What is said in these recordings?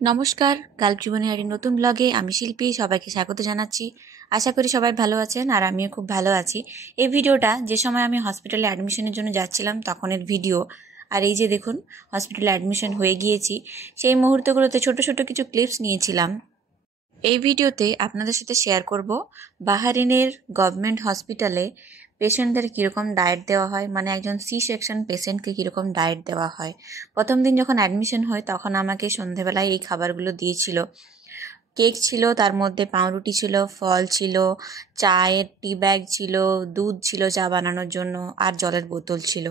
নমস্কার, গাল্প জীবনের আরেকটি নতুন ব্লগে আমি শিল্পী সবাইকে স্বাগত জানাচ্ছি। আশা করি সবাই ভালো আছেন আর আমিও খুব ভালো আছি। এই ভিডিওটা যে সময় আমি হসপিটালে অ্যাডমিশনের জন্য যাচ্ছিলাম তখনের ভিডিও। আর এই যে দেখুন হসপিটালে অ্যাডমিশন হয়ে গিয়েছি, সেই মুহূর্তগুলোতে ছোট ছোট কিছু ক্লিপস নিয়েছিলাম। এই ভিডিওতে আপনাদের সাথে শেয়ার করব বাহারিনের গভর্নমেন্ট হসপিটালে পেশেন্টদের কীরকম ডায়েট দেওয়া হয়, মানে একজন সি সেকশন পেশেন্টকে কীরকম ডায়েট দেওয়া হয়। প্রথম দিন যখন অ্যাডমিশন হয় তখন আমাকে সন্ধেবেলায় এই খাবারগুলো দিয়েছিল। কেক ছিল, তার মধ্যে পাউরুটি ছিল, ফল ছিল, চায়ের টি ব্যাগ ছিল, দুধ ছিল চা বানানোর জন্য, আর জলের বোতল ছিল।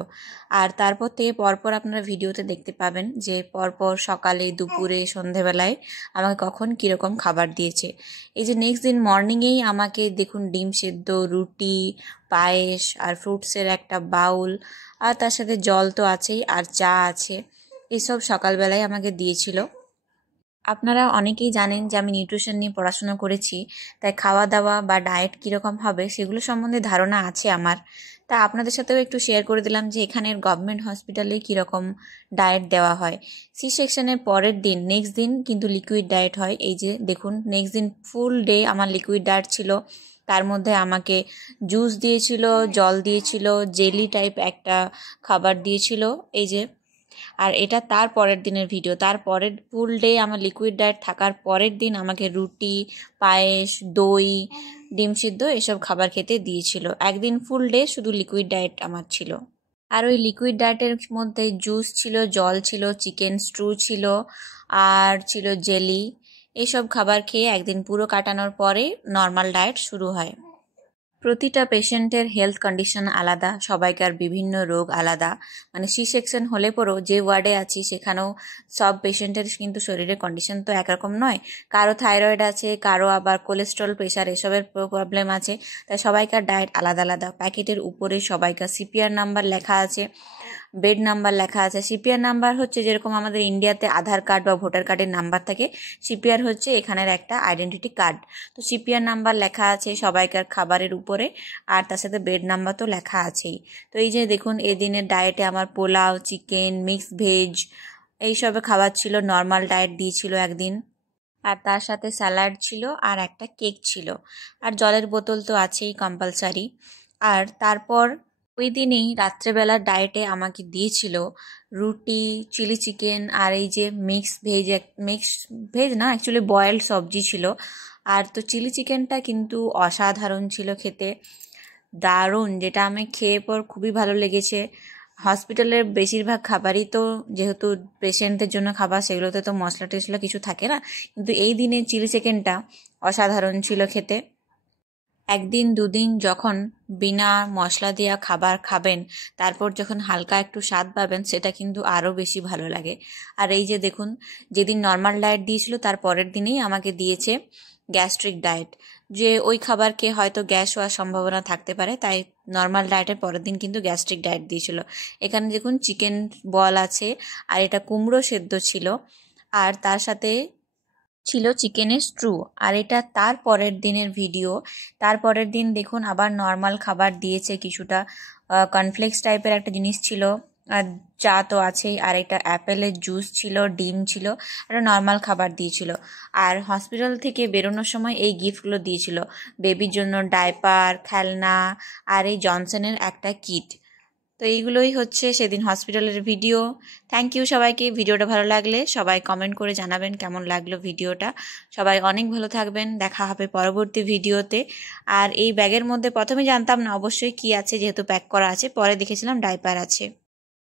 আর তারপর থেকে পরপর আপনারা ভিডিওতে দেখতে পাবেন যে পরপর সকালে, দুপুরে, সন্ধেবেলায় আমাকে কখন কীরকম খাবার দিয়েছে। এই যে নেক্সট দিন মর্নিংয়েই আমাকে দেখুন ডিম সেদ্ধ, রুটি, পায়েস আর ফ্রুটসের একটা বাউল, আর তার সাথে জল তো আছেই, আর চা আছে। এসব সকালবেলায় আমাকে দিয়েছিল। আপনারা অনেকেই জানেন যে আমি নিউট্রিশন নিয়ে পড়াশোনা করেছি, তাই খাওয়া দাওয়া বা ডায়েট কীরকম হবে সেগুলো সম্বন্ধে ধারণা আছে আমার। তা আপনাদের সাথেও একটু শেয়ার করে দিলাম যে এখানের গভর্নমেন্ট হসপিটালে কীরকম ডায়েট দেওয়া হয়। সি সেকশনের পরের দিন, নেক্সট দিন কিন্তু লিকুইড ডায়েট হয়। এই যে দেখুন নেক্সট দিন ফুল ডে আমার লিকুইড ডায়েট ছিল। তার মধ্যে আমাকে জুস দিয়েছিল, জল দিয়েছিল, জেলি টাইপ একটা খাবার দিয়েছিল। এই যে, আর এটা তার পরের দিনের ভিডিও। তার পরের ফুল ডে আমার লিকুইড ডায়েট থাকার পরের দিন আমাকে রুটি, পায়েস, দই, ডিম সিদ্ধ এসব খাবার খেতে দিয়েছিল। একদিন ফুল ডে শুধু লিকুইড ডায়েট আমার ছিল। আর ওই লিকুইড ডায়েটের মধ্যে জুস ছিল, জল ছিল, চিকেন স্ট্রু ছিল, আর ছিল জেলি। এইসব খাবার খেয়ে একদিন পুরো কাটানোর পরে নর্মাল ডায়েট শুরু হয়। প্রতিটা পেশেন্টের হেলথ কন্ডিশন আলাদা, সবাইকার বিভিন্ন রোগ আলাদা। মানে সি সেকশন হলে পরেও যে ওয়ার্ডে আছি সেখানেও সব পেশেন্টের কিন্তু শরীরের কন্ডিশন তো একরকম নয়। কারো থাইরয়েড আছে, কারো আবার কোলেস্ট্রল, প্রেশার এসবের প্রবলেম আছে। তাই সবাইকার ডায়েট আলাদা আলাদা। প্যাকেটের উপরে সবাইকার সিপিআর নাম্বার লেখা আছে, বেড নাম্বার লেখা আছে। সিপিআর নাম্বার হচ্ছে যেরকম আমাদের ইন্ডিয়াতে আধার কার্ড বা ভোটার কার্ডের নাম্বার থাকে, সিপিআর হচ্ছে এখানের একটা আইডেন্টিটি কার্ড। তো সিপিআর নাম্বার লেখা আছে সবাইকার খাবারের উপরে, আর তার সাথে বেড নাম্বার তো লেখা আছেই। তো এই যে দেখুন এই দিনের ডায়েটে আমার পোলাও, চিকেন, মিক্সড ভেজ এইসবে খাবার ছিল। নর্মাল ডায়েট দিয়েছিল একদিন, আর তার সাথে স্যালাড ছিল আর একটা কেক ছিল, আর জলের বোতল তো আছেই কম্পালসারি। আর তারপর ওই দিনেই রাত্রেবেলার ডায়েটে আমাকে দিয়েছিল রুটি, চিলি চিকেন, আর এই যে মিক্সড ভেজ না, অ্যাকচুয়ালি বয়েলড সবজি ছিল। আর তো চিলি চিকেনটা কিন্তু অসাধারণ ছিল খেতে, দারুণ, যেটা আমি খেয়ে পর খুবই ভালো লেগেছে। হসপিটালের বেশিরভাগ খাবারই তো যেহেতু পেশেন্টদের জন্য খাবার, সেগুলোতে তো মশলা টশলা কিছু থাকে না, কিন্তু এই দিনে চিলি চিকেনটা অসাধারণ ছিল খেতে। একদিন দুদিন যখন বিনা মশলা দেওয়া খাবার খাবেন, তারপর যখন হালকা একটু স্বাদ পাবেন, সেটা কিন্তু আরও বেশি ভালো লাগে। আর এই যে দেখুন, যেদিন নর্মাল ডায়েট দিয়েছিল তার পরের দিনেই আমাকে দিয়েছে গ্যাস্ট্রিক ডায়েট। যে ওই খাবার খেয়ে হয়তো গ্যাস হওয়ার সম্ভাবনা থাকতে পারে, তাই নর্মাল ডায়েটের পরের দিন কিন্তু গ্যাস্ট্রিক ডায়েট দিয়েছিল। এখানে দেখুন চিকেন বল আছে, আর এটা কুমড়ো সেদ্ধ ছিল, আর তার সাথে ছিল চিকেনের স্ট্রু। আর এটা তার পরের দিনের ভিডিও। তার পরের দিন দেখুন আবার নর্মাল খাবার দিয়েছে কিছুটা, কর্নফ্লেক্স টাইপের একটা জিনিস ছিল, আর চা তো আছেই, আর এটা অ্যাপেলের জুস ছিল, ডিম ছিল, আর নর্মাল খাবার দিয়েছিল। আর হসপিটাল থেকে বেরোনোর সময় এই গিফটগুলো দিয়েছিল, বেবির জন্য ডাইপার, খেলনা, আর এই জনসনের একটা কিট। তো এইগুলোই হচ্ছে সেদিন হসপিটালের ভিডিও। থ্যাংক ইউ সবাইকে। ভিডিওটা ভালো লাগলে সবাই কমেন্ট করে জানাবেন কেমন লাগলো ভিডিওটা। সবাই অনেক ভালো থাকবেন, দেখা হবে পরবর্তী ভিডিওতে। আর এই ব্যাগের মধ্যে প্রথমে জানতাম না অবশ্যই কি আছে, যেহেতু প্যাক করা আছে, পরে দেখেছিলাম ডাইপার আছে।